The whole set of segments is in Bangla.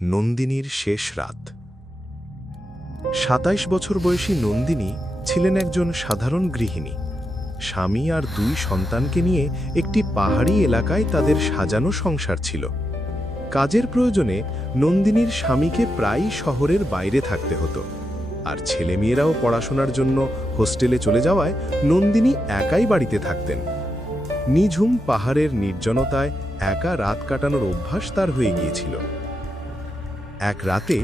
নন্দিনীর শেষ রাত। ২৭ বছর বয়সী নন্দিনী ছিলেন একজন সাধারণ গৃহিণী। স্বামী আর ২ সন্তানকে নিয়ে একটি পাহাড়ি এলাকায় তাদের সাজানো সংসার ছিল। কাজের প্রয়োজনে নন্দিনীর স্বামীকে প্রায়ই শহরের বাইরে থাকতে হতো, আর ছেলেমেয়েরাও পড়াশোনার জন্য হোস্টেলে চলে যাওয়ায় নন্দিনী একাই বাড়িতে থাকতেন। নিঝুম পাহাড়ের নির্জনতায় একা রাত কাটানোর অভ্যাস তার হয়ে গিয়েছিল। এক রাতে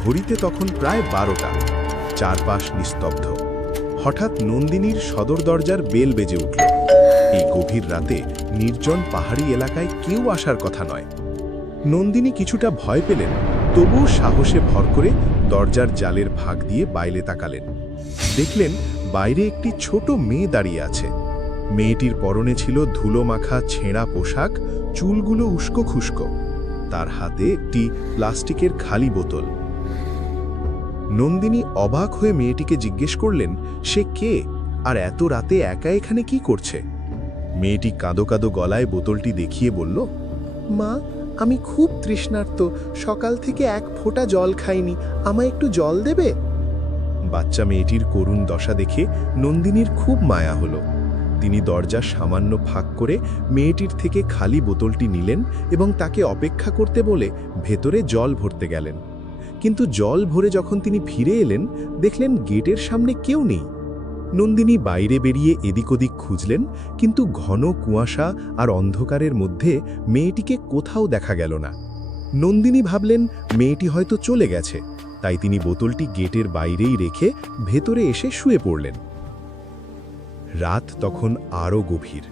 ঘড়িতে তখন প্রায় ১২টা, চারপাশ নিস্তব্ধ। হঠাৎ নন্দিনীর সদর দরজার বেল বেজে উঠল। এই গভীর রাতে নির্জন পাহাড়ি এলাকায় কেউ আসার কথা নয়। নন্দিনী কিছুটা ভয় পেলেন, তবুও সাহসে ভর করে দরজার জালের ফাঁক দিয়ে বাইরে তাকালেন। দেখলেন বাইরে একটি ছোট মেয়ে দাঁড়িয়ে আছে। মেয়েটির পরনে ছিল ধুলো মাখা ছেঁড়া পোশাক, চুলগুলো উস্কো খুস্কো। তার হাতে একটি প্লাস্টিকের খালি বোতল। নন্দিনী অবাক হয়ে মেয়েটিকে জিজ্ঞেস করলেন সে কে, আর এত রাতে একা এখানে কি করছে। মেয়েটি কাঁদো কাঁদো গলায় বোতলটি দেখিয়ে বলল, মা, আমি খুব তৃষ্ণার্ত, সকাল থেকে এক ফোঁটা জল খাইনি, আমায় একটু জল দেবে? বাচ্চা মেয়েটির করুণ দশা দেখে নন্দিনীর খুব মায়া হলো। তিনি দরজা সামান্য ফাঁক করে মেয়েটির থেকে খালি বোতলটি নিলেন এবং তাকে অপেক্ষা করতে বলে ভেতরে জল ভরতে গেলেন। কিন্তু জল ভরে যখন তিনি ফিরে এলেন, দেখলেন গেটের সামনে কেউ নেই। নন্দিনী বাইরে বেরিয়ে এদিক ওদিক খুঁজলেন, কিন্তু ঘন কুয়াশা আর অন্ধকারের মধ্যে মেয়েটিকে কোথাও দেখা গেল না। নন্দিনী ভাবলেন মেয়েটি হয়তো চলে গেছে, তাই তিনি বোতলটি গেটের বাইরেই রেখে ভেতরে এসে শুয়ে পড়লেন। রাত তখন আরও গভীর।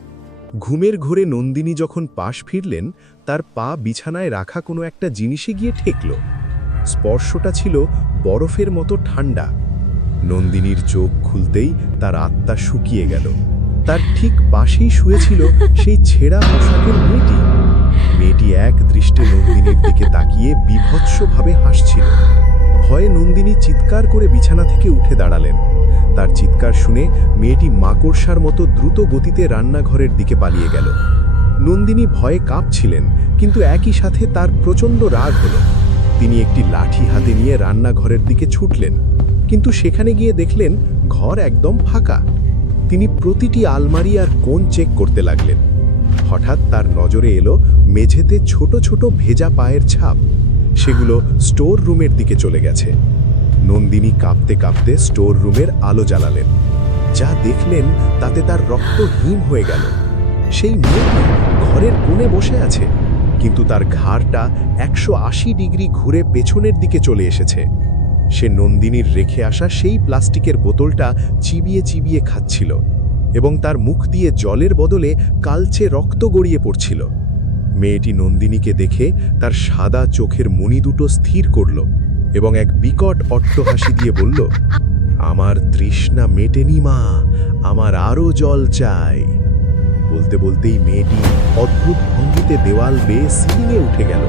ঘুমের ঘোরে নন্দিনী যখন পাশ ফিরলেন, তার পা বিছানায় রাখা কোনো একটা জিনিসে গিয়ে ঠেকল। স্পর্শটা ছিল বরফের মতো ঠান্ডা। নন্দিনীর চোখ খুলতেই তার আত্মা শুকিয়ে গেল। তার ঠিক পাশেই শুয়েছিল সেই ছেঁড়া পোশাকের মেয়েটি। মেয়েটি এক দৃষ্টে নন্দিনীর দিকে তাকিয়ে বীভৎসভাবে হাসছিল। ভয়ে নন্দিনী চিৎকার করে বিছানা থেকে উঠে দাঁড়ালেন। তার চিৎকার শুনে মেয়েটি মাকড়সার মতো দ্রুত গতিতে রান্নাঘরের দিকে পালিয়ে গেল। নন্দিনী ভয়ে কাঁপছিলেন, কিন্তু একই সাথে তার প্রচণ্ড রাগ হলো। তিনি একটি লাঠি হাতে নিয়ে রান্নাঘরের দিকে ছুটলেন, কিন্তু সেখানে গিয়ে দেখলেন ঘর একদম ফাঁকা। তিনি প্রতিটি আলমারি আর কোণ চেক করতে লাগলেন। হঠাৎ তার নজরে এলো মেঝেতে ছোট ছোট ভেজা পায়ের ছাপ। সেগুলো স্টোর রুমের দিকে চলে গেছে। নন্দিনী কাঁপতে কাঁপতে স্টোর রুমের আলো জ্বালালেন। যা দেখলেন তাতে তার রক্ত হিম হয়ে গেল। সেই মেয়েটি ঘরের কোণে বসে আছে, কিন্তু তার ঘাড়টা 180 ডিগ্রি ঘুরে পেছনের দিকে চলে এসেছে। সে নন্দিনীর রেখে আসা সেই প্লাস্টিকের বোতলটা চিবিয়ে চিবিয়ে খাচ্ছিল, এবং তার মুখ দিয়ে জলের বদলে কালচে রক্ত গড়িয়ে পড়ছিল। মেয়েটি নন্দিনীকে দেখে তার সাদা চোখের মণি দুটো স্থির করল এবং এক বিকট অট্টহাসি দিয়ে বলল, আমার তৃষ্ণা মেটেনি মা, আমার আরও জল চাই। বলতে বলতেই মেয়েটি অদ্ভুত ভঙ্গিতে দেওয়াল বেয়ে সিলিংয়ে উঠে গেল।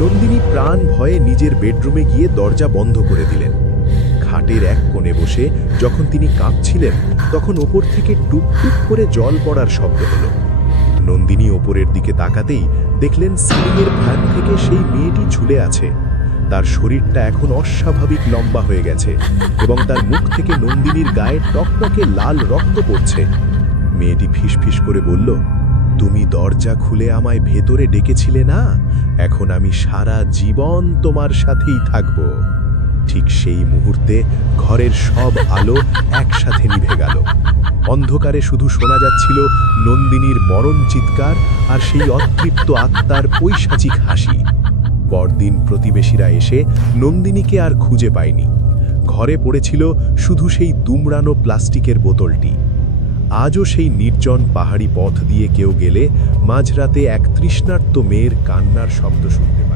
নন্দিনী প্রাণ ভয়ে নিজের বেডরুমে গিয়ে দরজা বন্ধ করে দিলেন। খাটের এক কোণে বসে যখন তিনি কাঁপছিলেন, তখন ওপর থেকে টুপটুপ করে জল পড়ার শব্দ হলো। নন্দিনী ওপরের দিকে তাকাতেই দেখলেন সিলিংয়ের ফ্যান থেকে সেই মেয়েটি ঝুলে আছে। তার শরীরটা এখন অস্বাভাবিক লম্বা হয়ে গেছে এবং তার মুখ থেকে নন্দিনীর গায়ে টকটকে লাল রক্ত পড়ছে। মেয়েটি ফিসফিস করে বলল, তুমি দরজা খুলে আমায় ভেতরে ডেকেছিলে না, এখন আমি সারা জীবন তোমার সাথেই থাকব। ঠিক সেই মুহূর্তে ঘরের সব আলো একসাথে নিভে গেল। অন্ধকারে শুধু শোনা যাচ্ছিল নন্দিনীর মরণ চিৎকার আর সেই অতৃপ্ত আত্মার পৈশাচিক হাসি। পরদিন প্রতিবেশীরা এসে নন্দিনীকে আর খুঁজে পায়নি। ঘরে পড়েছিল শুধু সেই দুমড়ানো প্লাস্টিকের বোতলটি। আজও সেই নির্জন পাহাড়ি পথ দিয়ে কেউ গেলে মাঝরাতে এক তৃষ্ণার্ত মেয়ের কান্নার শব্দ শুনতে পায়।